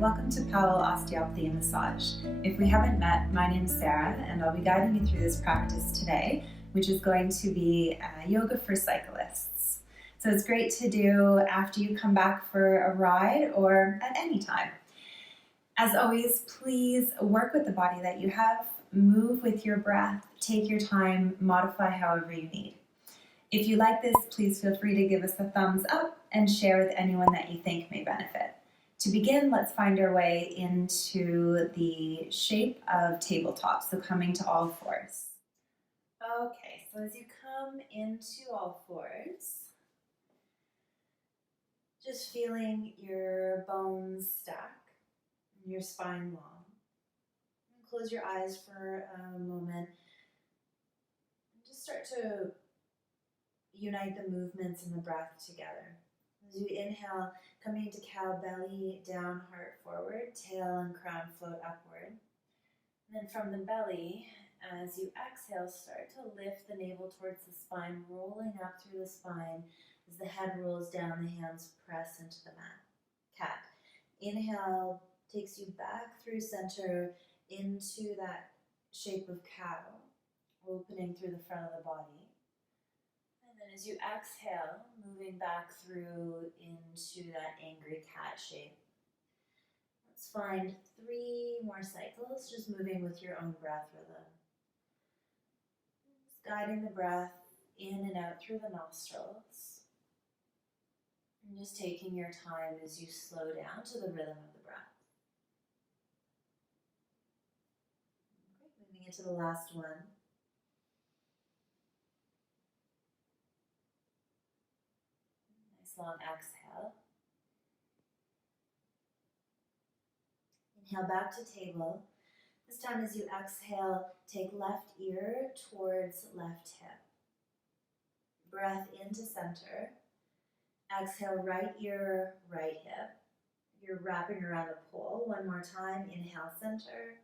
welcome to Powell Osteopathy and Massage. If we haven't met, my name is Sarah and I'll be guiding you through this practice today, which is going to be yoga for cyclists. So it's great to do after you come back for a ride or at any time. As always, please work with the body that you have, move with your breath, take your time, modify however you need. If you like this, please feel free to give us a thumbs up and share with anyone that you think may benefit. To begin, let's find our way into the shape of tabletop, so coming to all fours. Okay, so as you come into all fours, just feeling your bones stack, your spine long. Close your eyes for a moment. Just start to unite the movements and the breath together. As you inhale, coming into cow, belly down, heart forward, tail and crown float upward. And then from the belly, as you exhale, start to lift the navel towards the spine, rolling up through the spine. As the head rolls down, the hands press into the mat. Cat. Inhale takes you back through center into that shape of cow, opening through the front of the body. And then as you exhale, moving back through into that angry cat shape. Let's find 3 more cycles, just moving with your own breath rhythm. Just guiding the breath in and out through the nostrils. And just taking your time as you slow down to the rhythm of the breath. Okay, moving into the last one. Long exhale. Inhale back to table. This time as you exhale, take left ear towards left hip. Breath into center. Exhale, right ear, right hip. You're wrapping around the pole. One more time. Inhale, center.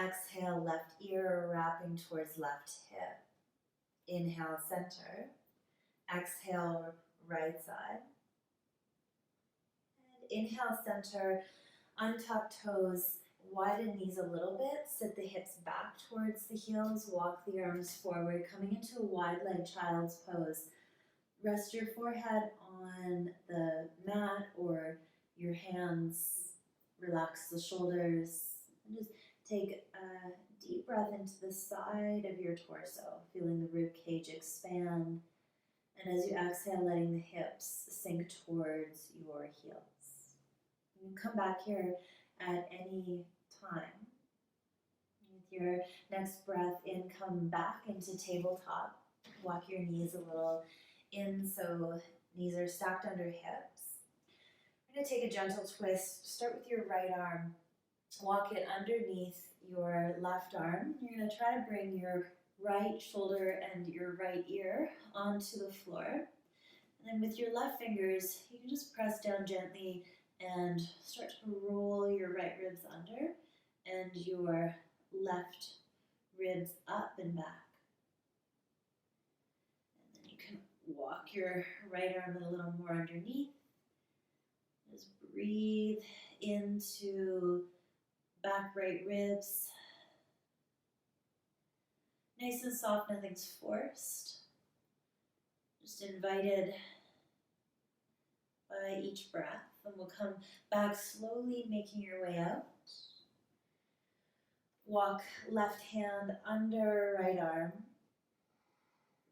Exhale, left ear, wrapping towards left hip. Inhale, center. Exhale, right side. And inhale, center, untuck toes, widen knees a little bit, sit the hips back towards the heels, walk the arms forward, coming into a wide leg child's pose. Rest your forehead on the mat or your hands, relax the shoulders, and just take a deep breath into the side of your torso, feeling the rib cage expand. And as you exhale, letting the hips sink towards your heels. You can come back here at any time. With your next breath in, come back into tabletop. Walk your knees a little in so knees are stacked under hips. We're going to take a gentle twist. Start with your right arm. Walk it underneath your left arm. You're going to try to bring your right shoulder and your right ear onto the floor. And then with your left fingers, you can just press down gently and start to roll your right ribs under and your left ribs up and back. And then you can walk your right arm a little more underneath. Just breathe into back right ribs. Nice and soft, nothing's forced. Just invited by each breath. And we'll come back slowly, making your way out. Walk left hand under right arm.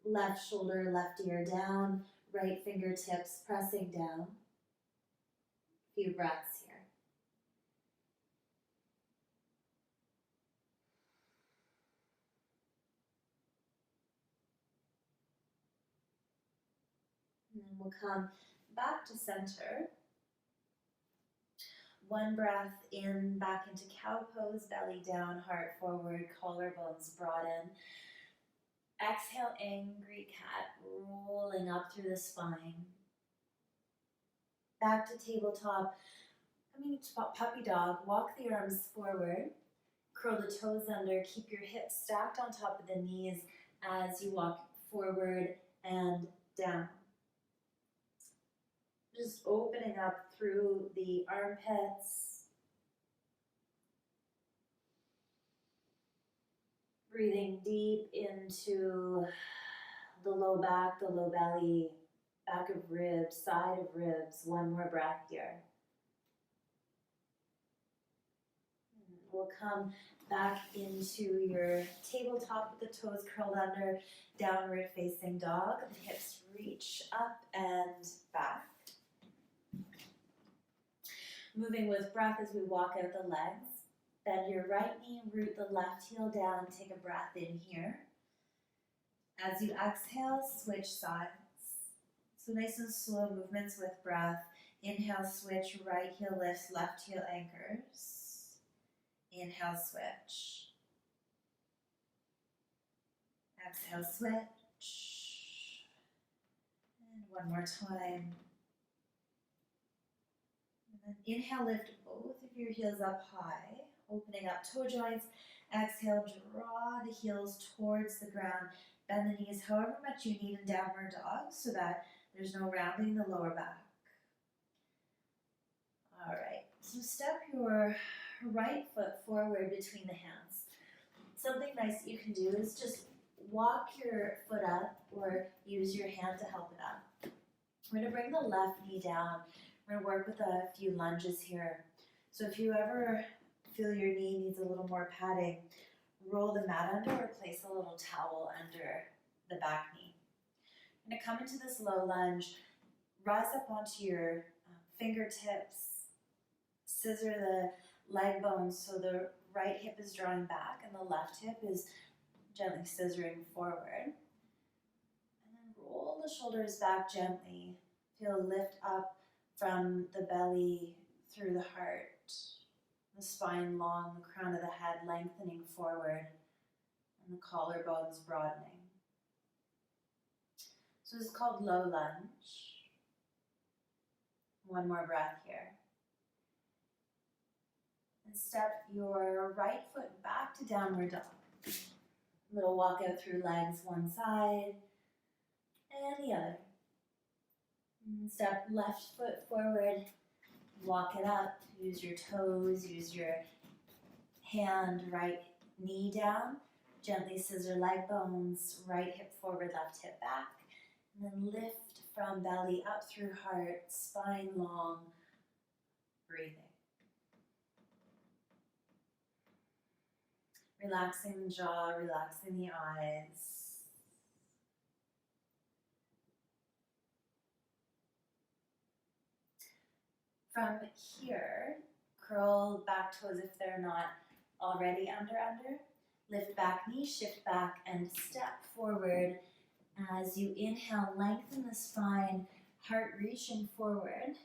Left shoulder, left ear down. Right fingertips pressing down. A few breaths here. And then we'll come back to center. One breath in, back into cow pose, belly down, heart forward, collarbones broaden. Exhale, angry cat, rolling up through the spine. Back to tabletop, coming to puppy dog, walk the arms forward, curl the toes under, keep your hips stacked on top of the knees as you walk forward and down. Just opening up through the armpits, Breathing deep into the low back, the low belly, back of ribs, side of ribs. One more breath here. We'll come back into your tabletop with the toes curled under, downward facing dog. The hips reach up and back. Moving with breath as we walk out the legs. Bend your right knee, root the left heel down, take a breath in here. As you exhale, switch sides. So nice and slow movements with breath. Inhale, switch, right heel lifts, left heel anchors. Inhale, switch. Exhale, switch. And one more time. And then inhale, lift both of your heels up high, opening up toe joints. Exhale, draw the heels towards the ground. Bend the knees however much you need in downward dog so that there's no rounding the lower back. All right, so step your right foot forward between the hands. Something nice that you can do is just walk your foot up or use your hand to help it up. We're going to bring the left knee down. We're going to work with a few lunges here. So if you ever feel your knee needs a little more padding, roll the mat under or place a little towel under the back knee. I'm going to come into this low lunge, rise up onto your fingertips, scissor the leg bones so the right hip is drawing back and the left hip is gently scissoring forward. And then roll the shoulders back gently. Feel a lift up from the belly through the heart. The spine long, the crown of the head lengthening forward, and the collarbones broadening. So this is called low lunge. One more breath here. And step your right foot back to downward dog. Little walk out through legs, one side and the other. And step left foot forward, walk it up, use your toes, use your hand, right knee down, gently scissor leg bones, right hip forward, left hip back, and then lift from belly up through heart, spine long, breathing. Relaxing the jaw, relaxing the eyes. From here, curl back toes if they're not already under. Lift back knee, shift back, and step forward. As you inhale, lengthen the spine, heart reaching forward.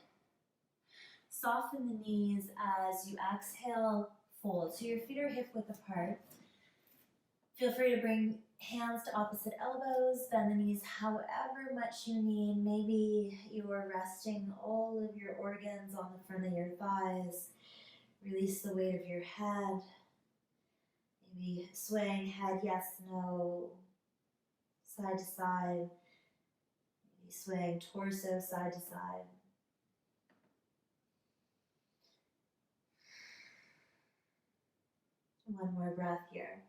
Soften the knees as you exhale, fold. So your feet are hip width apart. Feel free to bring hands to opposite elbows, bend the knees however much you need. Maybe you are resting all of your organs on the front of your thighs. Release the weight of your head. Maybe swaying head, yes, no, side to side. Maybe swaying torso side to side. One more breath here.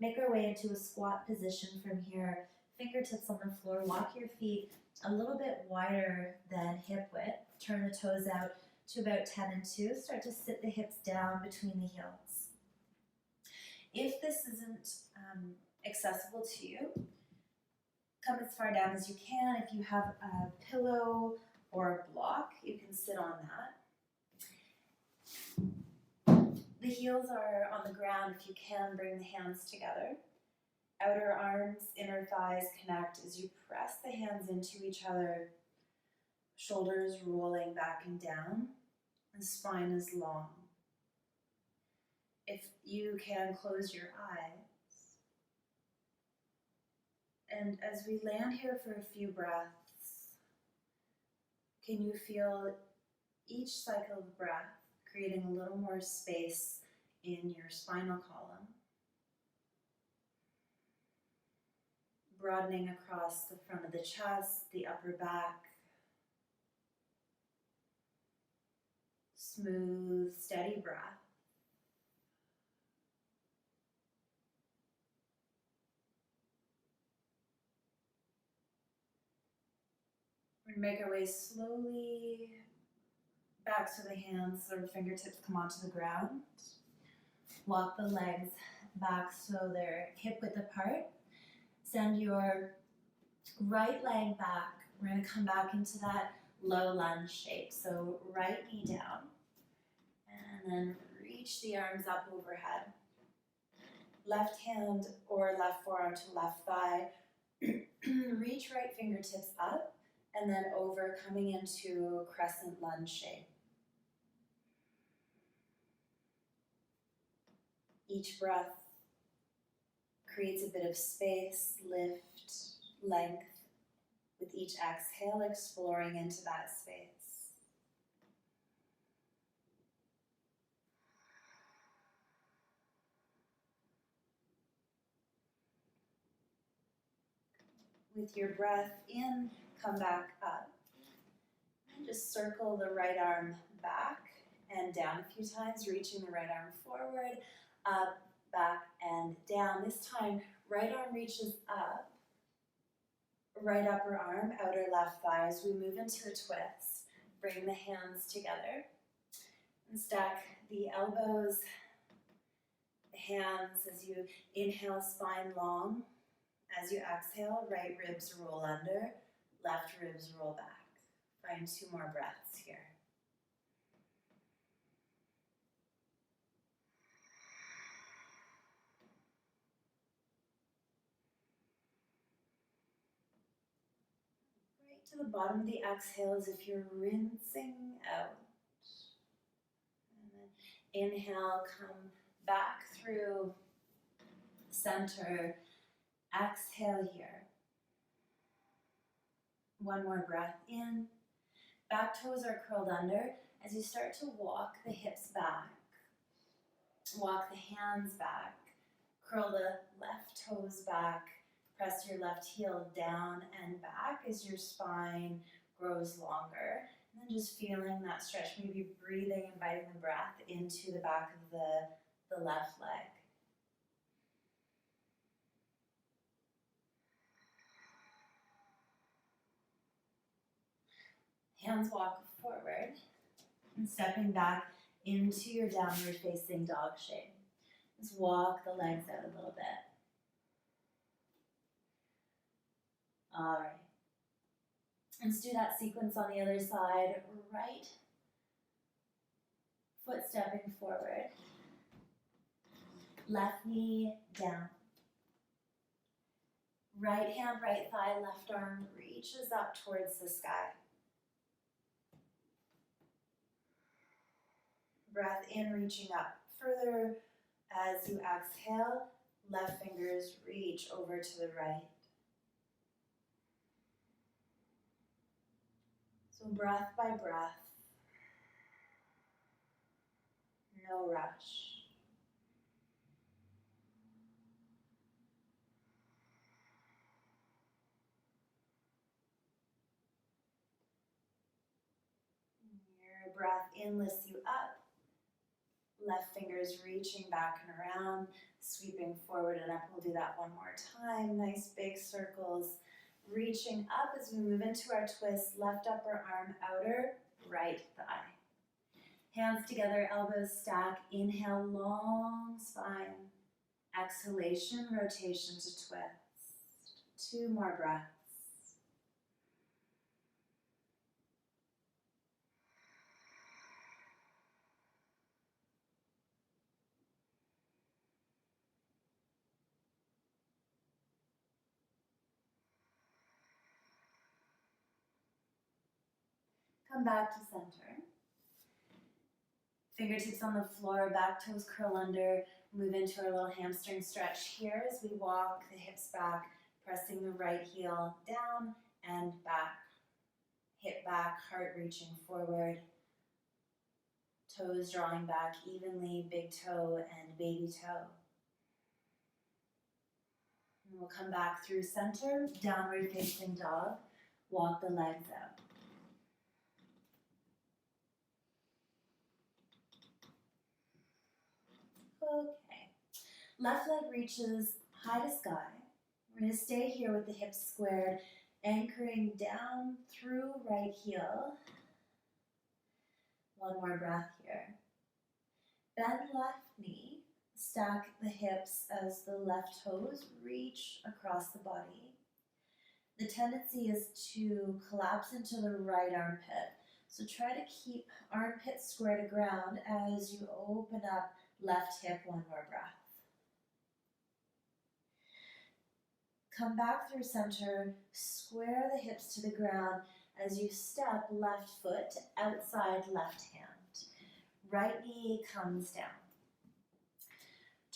Make our way into a squat position from here. Fingertips on the floor. Walk your feet a little bit wider than hip width. Turn the toes out to about 10 and 2. Start to sit the hips down between the heels. If this isn't accessible to you, come as far down as you can. If you have a pillow or a block, you can sit on that. The heels are on the ground. If you can, bring the hands together. Outer arms, inner thighs connect as you press the hands into each other. Shoulders rolling back and down. The spine is long. If you can, close your eyes. And as we land here for a few breaths, can you feel each cycle of breath creating a little more space in your spinal column, broadening across the front of the chest, the upper back, Smooth, steady breath. We're going to make our way slowly back so the hands or fingertips come onto the ground. Walk the legs back so they're hip width apart. Send your right leg back. We're going to come back into that low lunge shape. So right knee down, and then reach the arms up overhead. Left hand or left forearm to left thigh. Reach right fingertips up, and then over, coming into crescent lunge shape. Each breath creates a bit of space, lift, length. With each exhale, exploring into that space. With your breath in, come back up. And just circle the right arm back and down a few times, reaching the right arm forward, up, back, and down. This time, right arm reaches up, right upper arm, outer left thigh. As we move into a twist, bring the hands together and stack the elbows, the hands as you inhale, spine long. As you exhale, right ribs roll under, left ribs roll back. Find 2 more breaths here. Right to the bottom of the exhale as if you're rinsing out. And then inhale, come back through center. Exhale here. 1 more breath in. Back toes are curled under. As you start to walk the hips back, walk the hands back, curl the left toes back, press your left heel down and back as your spine grows longer. And then just feeling that stretch, maybe breathing, inviting the breath into the back of the left leg. Hands walk forward and stepping back into your downward facing dog shape. Just walk the legs out a little bit. All right. Let's do that sequence on the other side. Right foot stepping forward. Left knee down. Right hand, right thigh, left arm reaches up towards the sky. Breath in, reaching up further. As you exhale, left fingers reach over to the right. So breath by breath, no rush. Your breath in lifts you up. Left fingers reaching back and around, sweeping forward and up. We'll do that 1 more time. Nice big circles. Reaching up as we move into our twist. Left upper arm outer, right thigh. Hands together, elbows stack. Inhale, long spine. Exhalation, rotation to twist. 2 more breaths. Come back to center. Fingertips on the floor, back toes curl under. Move into our little hamstring stretch here as we walk the hips back, pressing the right heel down and back. Hip back, heart reaching forward. Toes drawing back evenly, big toe and baby toe. And we'll come back through center, downward facing dog. Walk the legs out. Okay. Left leg reaches high to sky. We're going to stay here with the hips squared, anchoring down through right heel. One more breath here. Bend left knee. Stack the hips as the left toes reach across the body. The tendency is to collapse into the right armpit. So try to keep armpit square to ground as you open up left hip. One more breath. Come back through center, square the hips to the ground as you step left foot to outside left hand. Right knee comes down.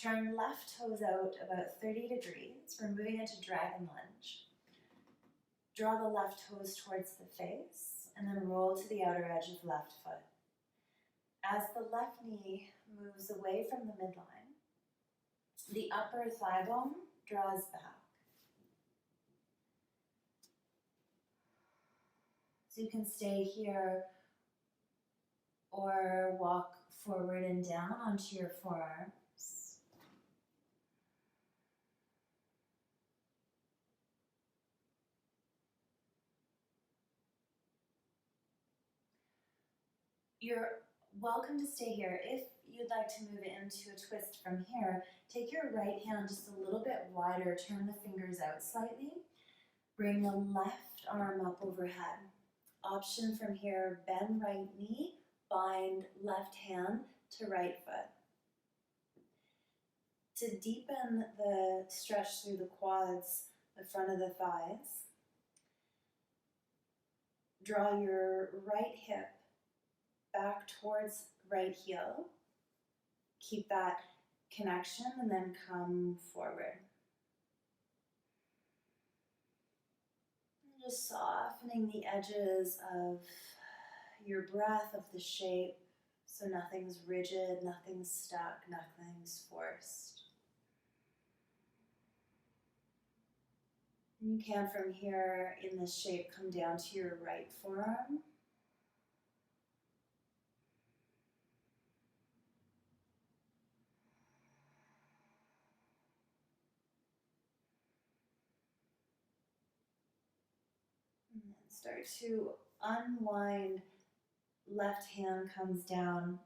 Turn left toes out about 30 degrees. We're moving into dragon lunge. Draw the left toes towards the face and then roll to the outer edge of left foot. As the left knee moves away from the midline, the upper thigh bone draws back. So you can stay here or walk forward and down onto your forearms. You're welcome to stay here. If you'd like to move into a twist from here, take your right hand just a little bit wider, turn the fingers out slightly, bring the left arm up overhead. Option from here, bend right knee, bind left hand to right foot. To deepen the stretch through the quads, the front of the thighs, draw your right hip back towards right heel. Keep that connection and then come forward. And just softening the edges of your breath, of the shape, so nothing's rigid, nothing's stuck, nothing's forced. You can, from here in this shape, come down to your right forearm. And then start to unwind. Left hand comes down.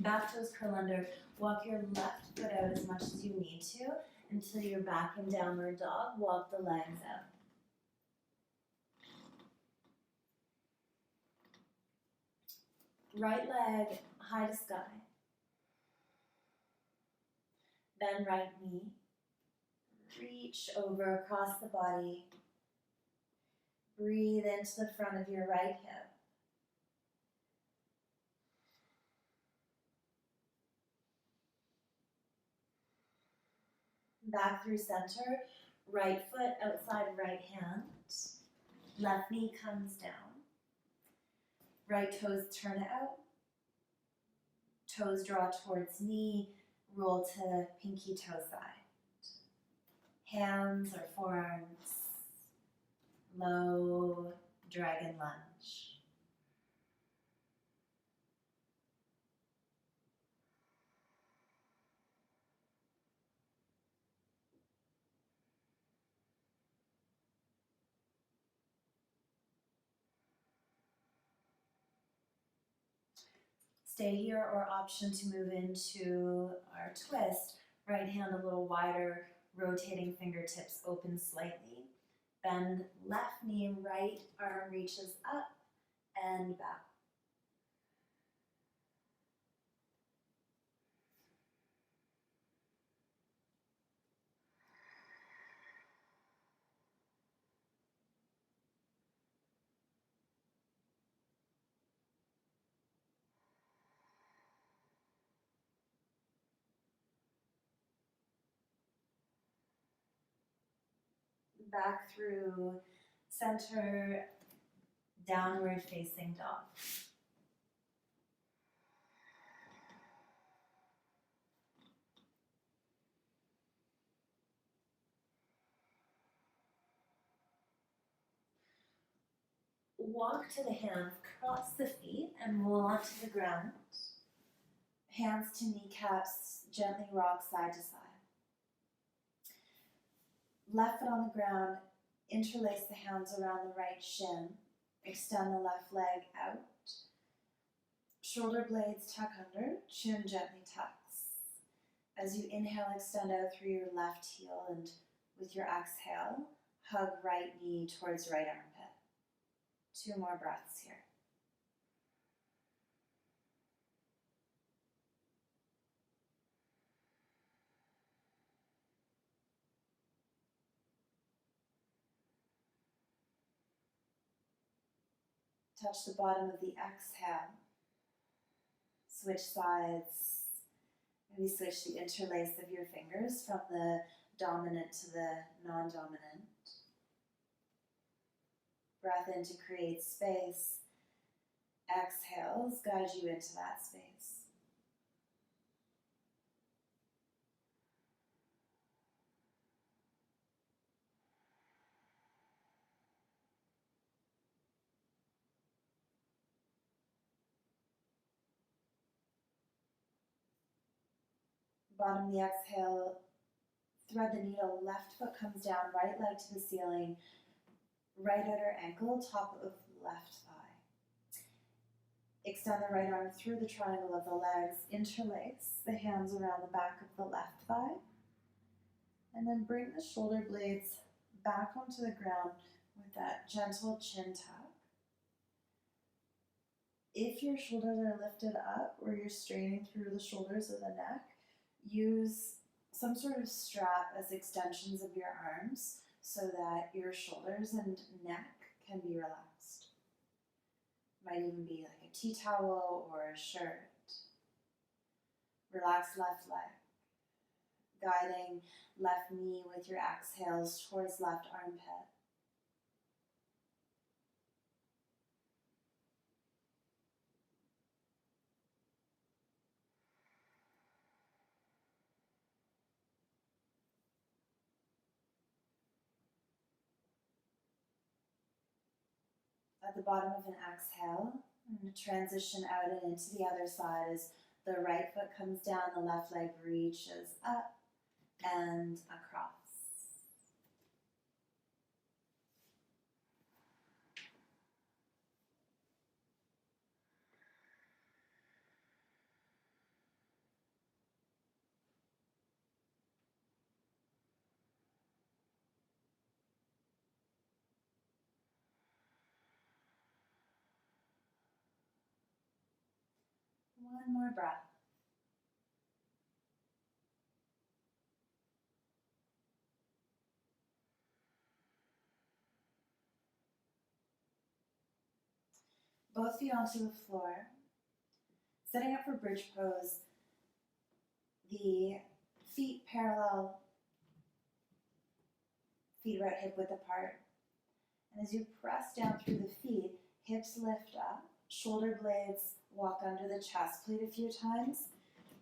Back toes curl under. Walk your left foot out as much as you need to until you're back in downward dog. Walk the legs out. Right leg high to sky. Bend right knee. Reach over across the body. Breathe into the front of your right hip. Back through center. Right foot outside right hand. Left knee comes down. Right toes turn out. Toes draw towards knee. Roll to pinky toe side. Hands or forearms. Low dragon lunge. Stay here, or option to move into our twist. Right hand a little wider, rotating fingertips open slightly. Bend left knee, right arm reaches up and back. Back through center, downward facing dog. Walk to the hands, cross the feet, and roll onto the ground. Hands to kneecaps, gently rock side to side. Left foot on the ground, interlace the hands around the right shin. Extend the left leg out. Shoulder blades tuck under, chin gently tucks. As you inhale, extend out through your left heel, and with your exhale, hug right knee towards right armpit. 2 more breaths here. Touch the bottom of the exhale. Switch sides. Maybe switch the interlace of your fingers from the dominant to the non-dominant. Breath in to create space. Exhales guide you into that space. Bottom of the exhale, thread the needle, left foot comes down, right leg to the ceiling, right outer ankle, top of left thigh. Extend the right arm through the triangle of the legs, interlace the hands around the back of the left thigh, and then bring the shoulder blades back onto the ground with that gentle chin tuck. If your shoulders are lifted up or you're straining through the shoulders or the neck, use some sort of strap as extensions of your arms so that your shoulders and neck can be relaxed. Might even be like a tea towel or a shirt. Relax left leg. Guiding left knee with your exhales towards left armpit. At the bottom of an exhale, I'm going to transition out and into the other side as the right foot comes down, the left leg reaches up and across. One more breath. Both feet onto the floor. Setting up for bridge pose, the feet parallel, feet about hip width apart. And as you press down through the feet, hips lift up, shoulder blades walk under the chest plate a few times.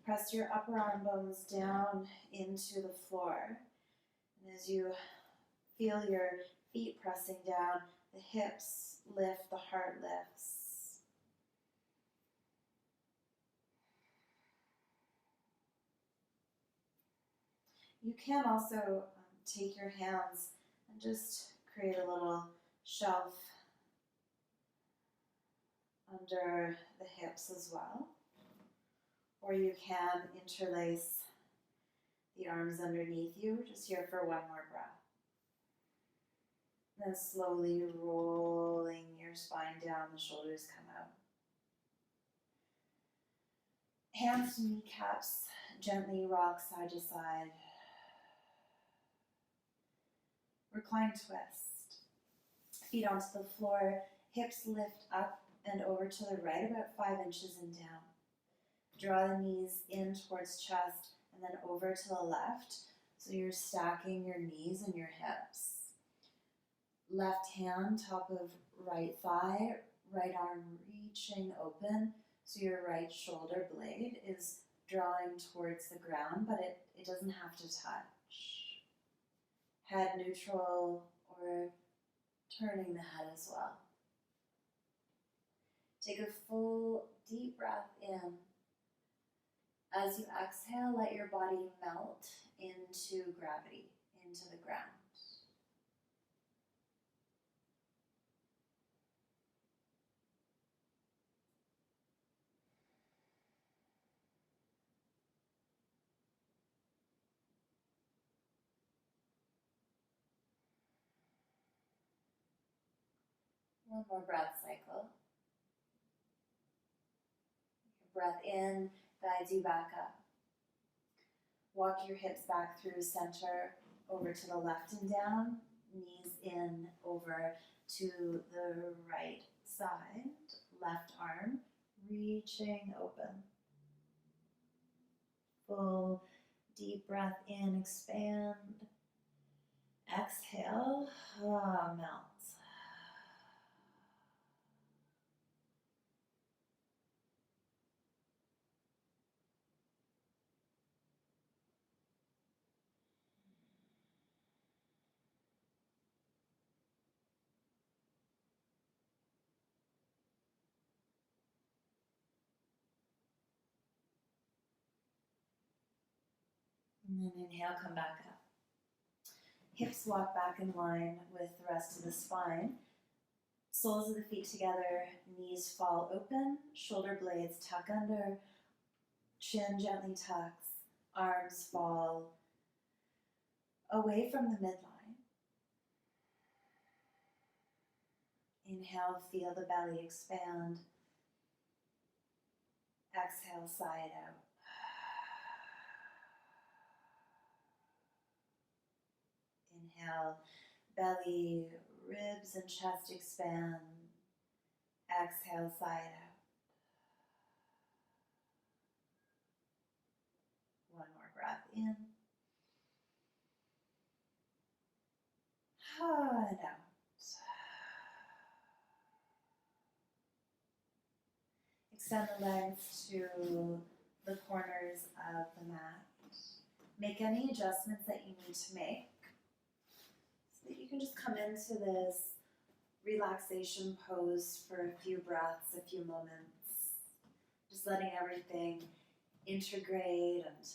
Press your upper arm bones down into the floor. And as you feel your feet pressing down, the hips lift, the heart lifts. You can also take your hands and just create a little shelf under the hips as well. Or you can interlace the arms underneath you. We're just here for one more breath. And then slowly rolling your spine down, the shoulders come out. Hands to kneecaps, gently rock side to side. Recline twist. Feet onto the floor, hips lift up and over to the right about 5 inches and down. Draw the knees in towards chest and then over to the left. So you're stacking your knees and your hips. Left hand, top of right thigh, right arm reaching open. So your right shoulder blade is drawing towards the ground, but it doesn't have to touch. Head neutral or turning the head as well. Take a full deep breath in As you exhale, let your body melt into gravity, into the ground. One more breath cycle. Your breath in guides you back up. Walk your hips back through center, over to the left and down, knees in over to the right side, left arm reaching open. Full deep breath in, expand. Exhale, melt. And then inhale, come back up. Hips walk back in line with the rest of the spine. Soles of the feet together, knees fall open, shoulder blades tuck under, chin gently tucks, arms fall away from the midline. Inhale, feel the belly expand. Exhale, sigh it out. Inhale, belly, ribs and chest expand. Exhale, sigh it out. One more breath in. And out. Extend the legs to the corners of the mat. Make any adjustments that you need to make so that you can just come into this relaxation pose for a few breaths, a few moments. Just letting everything integrate and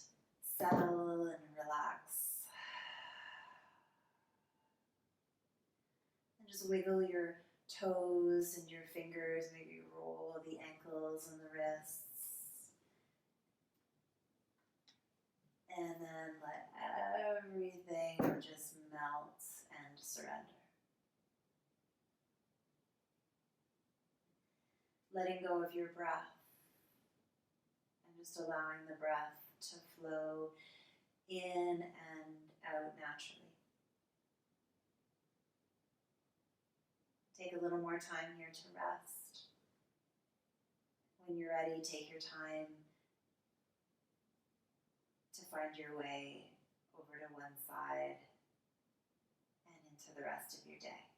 settle and relax. And just wiggle your toes and your fingers, maybe roll the ankles and the wrists. And then let everything just melt and surrender. Letting go of your breath and just allowing the breath to flow in and out naturally. Take a little more time here to rest. When you're ready, take your time to find your way over to one side and into the rest of your day.